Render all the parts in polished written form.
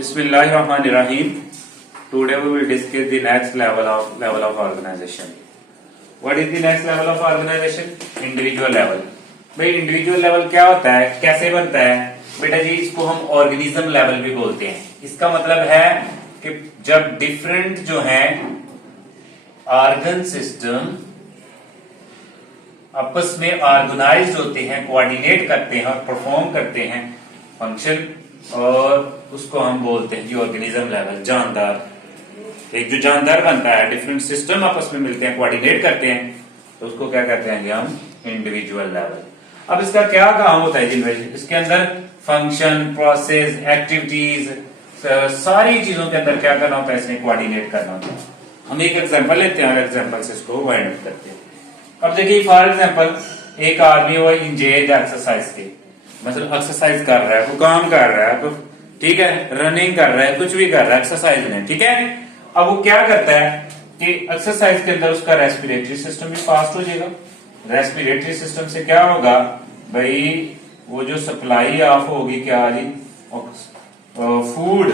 Bismillahirrahmanirrahim. Today we will discuss the next level of organization. What is the next level of organization? Individual level. भाई individual level क्या होता है, कैसे बनता है? बेटा जी इसको हम ऑर्गेनिज्म लेवल भी बोलते हैं। इसका मतलब है कि जब डिफरेंट जो है ऑर्गन सिस्टम आपस में ऑर्गेनाइज्ड होते हैं, कोऑर्डिनेट करते हैं और परफॉर्म करते हैं फंक्शन, और उसको हम बोलते हैं जी ऑर्गेनिज्म लेवल, जानदार। एक जो जानदार बनता है, डिफरेंट सिस्टम आपस में मिलते हैं, कोऑर्डिनेट करते हैं, तो उसको क्या कहते हैं हम? Individual level. अब इसका क्या काम होता है जी? इसके अंदर फंक्शन, प्रोसेस, एक्टिविटीज, सारी चीजों के अंदर क्या करना होता है? इसमें कोऑर्डिनेट करना होता है। हम एक एग्जांपल लेते हैं और एग्जांपल से इसको वाइंड अप करते हैं। अब देखिए फॉर एग्जांपल एक आदमी वो इंजेज एक्सरसाइज के, मतलब एक्सरसाइज कर रहा है, वो काम कर रहा है, तो ठीक है, रनिंग कर रहा है, कुछ भी कर रहा है एक्सरसाइज में, ठीक है। अब वो क्या करता है कि एक्सरसाइज के अंदर उसका रेस्पिरेटरी सिस्टम भी फास्ट हो जाएगा। रेस्पिरेटरी सिस्टम से क्या होगा भाई? वो जो सप्लाई ऑफ होगी क्या जी, फूड,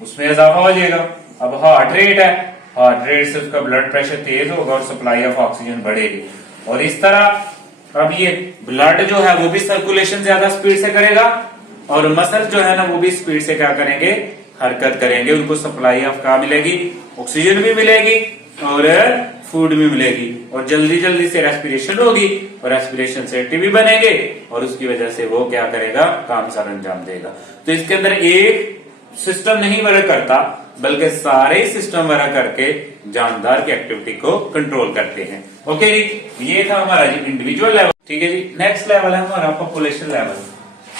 उसमें इजाफा हो जाएगा। अब हार्ट रेट है, हार्ट रेट से उसका ब्लड प्रेशर तेज होगा और सप्लाई ऑफ ऑक्सीजन बढ़ेगी, और इस तरह अब ये ब्लड जो है वो भी सर्कुलेशन ज्यादा स्पीड से करेगा, और मसल जो है ना वो भी स्पीड से क्या करेंगे? हरकत करेंगे। उनको सप्लाई ऑफ क्या मिलेगी? ऑक्सीजन भी मिलेगी और फूड भी मिलेगी, और जल्दी जल्दी से रेस्पिरेशन होगी, और रेस्पिरेशन से टीबी बनेंगे, और उसकी वजह से वो क्या करेगा? काम सर अंजाम देगा। तो इसके अंदर एक सिस्टम नहीं वर्क करता, बल्कि सारे सिस्टम वर्क करके जानदार की एक्टिविटी को कंट्रोल करते हैं। ओके जी, ये था हमारा जी इंडिविजुअल लेवल। ठीक है जी, नेक्स्ट लेवल है हमारा पॉपुलेशन लेवल।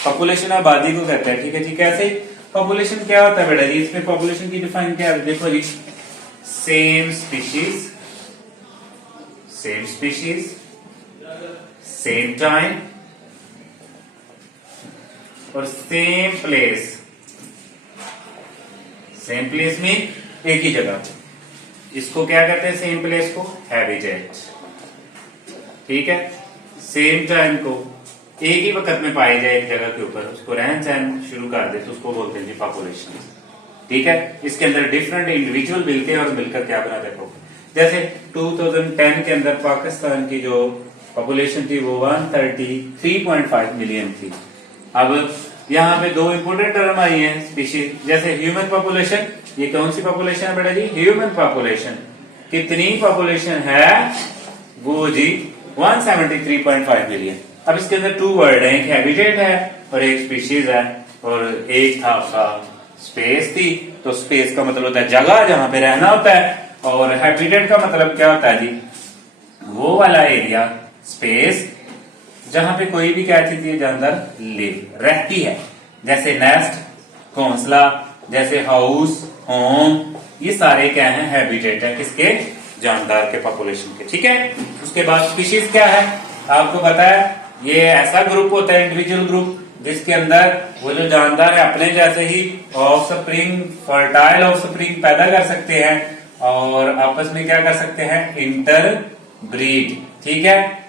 पॉपुलेशन आबादी को कहते हैं, ठीक है जी। कैसे? पॉपुलेशन क्या होता है बेटा जी? इसमें पॉपुलेशन की डिफाइन क्या है? देखो जी, सेम स्पीशीज, सेम टाइम और सेम प्लेस। सेम प्लेस में एक ही जगह, इसको क्या कहते हैं? सेम प्लेस को हैबिटेट, ठीक है। सेम टाइम को एक ही वक्त में पाई जाए एक जगह के ऊपर, उसको रहन सहन शुरू कर दे, तो उसको बोलते हैं जी पॉपुलेशन, ठीक है। इसके अंदर डिफरेंट इंडिविजुअल मिलते हैं और मिलकर क्या बनाते हैं? जैसे 2010 के अंदर पाकिस्तान की जो पॉपुलेशन थी वो 133.5 मिलियन थी। अब यहाँ पे दो इंपोर्टेंट टर्म आई हैं स्पीशीज, जैसे ह्यूमन पॉपुलेशन। ये कौन सी पॉपुलेशन है बेटा जी? Human population. कितनी पॉपुलेशन है वो जी? 173.5 मिलियन। अब इसके अंदर टू वर्ड है, एक हैबिटेट है और एक स्पीशीज है, और एक था आपका स्पेस थी। तो स्पेस का मतलब होता है जगह जहां पे रहना होता है, और हैबिटेट का मतलब क्या होता है जी? वो वाला एरिया, स्पेस, जहां पे कोई भी क्या चीज जानदार लिव रहती है, जैसे नेस्ट, घोंसला, जैसे हाउस, होम, ये सारे क्या हैं? हैबिटेट है किसके? जानदार के, पॉपुलेशन के, ठीक है। उसके बाद स्पीशीज क्या है? आपको पता है ये ऐसा ग्रुप होता है, इंडिविजुअल ग्रुप, जिसके अंदर वो जो जानदार है अपने जैसे ही offspring, fertile offspring पैदा कर सकते हैं, और आपस में क्या कर सकते हैं? इंटर ब्रीड, ठीक है।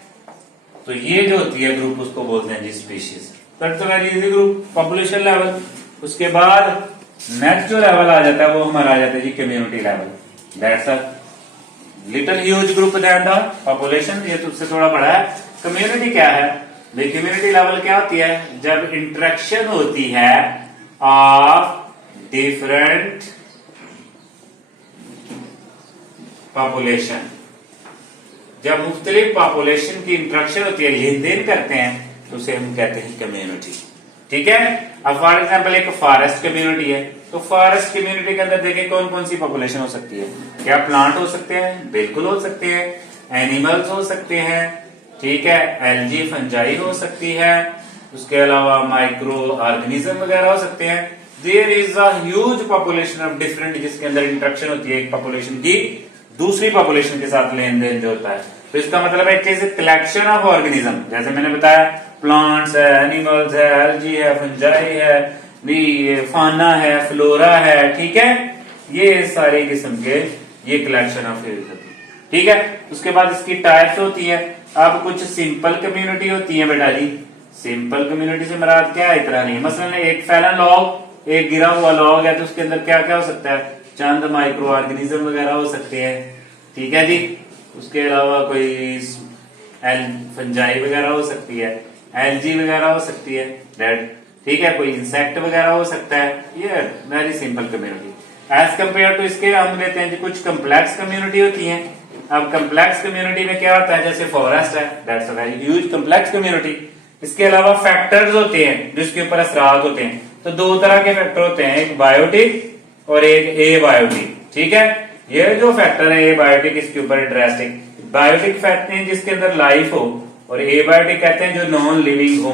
तो ये जो होती है ग्रुप, उसको बोलते हैं जी स्पीशीज। तो very easy group, population level. उसके बाद नेक्स्ट जो लेवल आ जाता है वो हमारा आ जाता है जी community level. That's a little huge group than the population, ये तुझसे थोड़ा बड़ा है। कम्युनिटी क्या है? कम्युनिटी लेवल क्या होती है? जब इंटरेक्शन होती है ऑफ डिफरेंट पॉपुलेशन, जब मुख्तलिफ पॉपुलेशन की इंटरेक्शन होती है, लेन देन करते हैं, तो उसे हम कहते हैं कम्युनिटी, ठीक है। अब फॉर एग्जाम्पल एक फॉरेस्ट कम्युनिटी है, तो फॉरेस्ट कम्युनिटी के अंदर देखिए कौन कौन सी पॉपुलेशन हो सकती है? क्या प्लांट हो सकते हैं? बिल्कुल हो सकते हैं। एनिमल्स हो सकते हैं, ठीक है। एल्गी, फंजाई हो सकती है। उसके अलावा माइक्रो ऑर्गेनिज्म वगैरह हो सकते हैं। There is a huge population of different, जिसके अंदर इंटरेक्शन होती है एक पॉपुलेशन की दूसरी पॉपुलेशन के साथ, लेन देन जो होता है। तो इसका मतलब है कि कलेक्शन ऑफ ऑर्गेनिज्म, जैसे मैंने बताया प्लांट्स है, एनिमल्स है, एल्गी है, फंजाई है, फाना है, फ्लोरा है, ठीक है। ये सारे किस्म के ये कलेक्शन ऑफ, ठीक है। उसके बाद इसकी टाइप्स होती है। अब कुछ सिंपल कम्युनिटी होती है बेटा जी। सिंपल कम्युनिटी से मुराद क्या है? इतना नहीं, मसलन एक फैलन लॉग एक गिरा हुआ लॉग है तो उसके अंदर क्या क्या हो सकता है, चंद माइक्रो ऑर्गेनिज्म वगैरह हो सकते हैं, ठीक है जी। उसके अलावा कोई फंजाई वगैरह हो सकती है, एलजी वगैरह हो सकती है, दैट ठीक है, कोई इंसेक्ट वगैरह हो सकता है। ये very simple community as compare to इसके हम लेते हैं जी कुछ कम्प्लेक्स कम्युनिटी होती हैं। अब कम्प्लेक्स कम्युनिटी में क्या होता है, जैसे फॉरेस्ट है, that's a very huge complex community. इसके अलावा फैक्टर्स होते हैं जिसके ऊपर असरात होते हैं, तो दो तरह के फैक्टर होते हैं, एक बायोटिक और एक ए बायोटिक, ठीक है। ये जो फैक्टर है ए बायोटिक, इसके ऊपर ड्रास्टिक बायोटिक कहते हैं जिसके अंदर लाइफ हो, और ए बायोटिक कहते हैं जो नॉन लिविंग हो,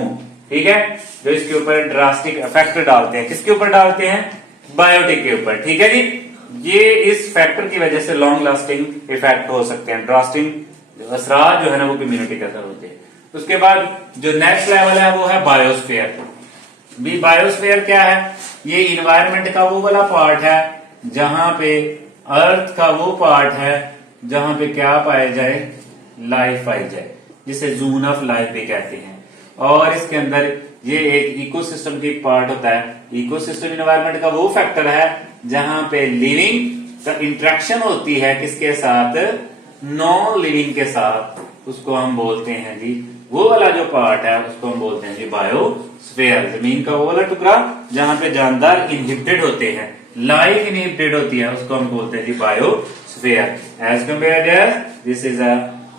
ठीक है, जो इसके ऊपर ड्रास्टिक इफेक्ट डालते हैं। किसके ऊपर डालते हैं, बायोटिक के ऊपर, ठीक है जी। ये इस फैक्टर की वजह से लॉन्ग लास्टिंग इफेक्ट हो सकते हैं, ड्रास्टिक असरात जो है ना वो कम्युनिटी के अंदर होते हैं। उसके बाद जो नेक्स्ट लेवल है वो है बायोस्फीयर। भी बायोस्फीयर क्या है, ये इन्वायरमेंट का वो वाला पार्ट है जहां पे अर्थ का वो पार्ट है जहां पे क्या पाया जाए, लाइफ पाई जाए, जिसे जोन ऑफ लाइफ भी कहते हैं। और इसके अंदर ये एक इकोसिस्टम की पार्ट होता है। इकोसिस्टम इन्वायरमेंट का वो फैक्टर है जहां पे लिविंग का इंटरेक्शन होती है किसके साथ, नॉन लिविंग के साथ, उसको हम बोलते हैं जी, वो वाला जो पार्ट है उसको हम बोलते हैं जी बायोस्फीयर। जमीन का वो वाला टुकड़ा जहां पे जानदार इनहिबिटेड होते हैं, लाइफ इनहिबिटेड होती है, उसको हम बोलते हैं जी biosphere. As compare this is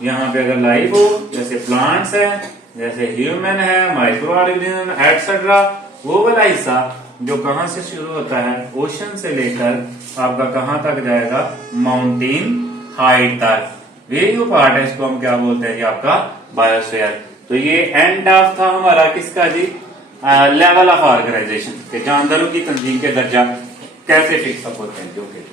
यहाँ पे अगर लाइफ हो, जैसे प्लांट्स है, जैसे ह्यूमन है, माइक्रो ऑर्गेनिज्म एटसेट्रा, वो वाला हिस्सा जो कहां से शुरू होता है, ओशन से लेकर आपका कहां तक जाएगा, माउंटेन हाइट तक, ये जो पार्ट है इसको हम क्या बोलते हैं जी, आपका बायोस्फीयर। तो ये एंड ऑफ था हमारा किसका जी, लेवल ऑफ ऑर्गेनाइजेशन के, जानदारों की तंजीम के दर्जा कैसे फिक्स अप होते हैं, जो कि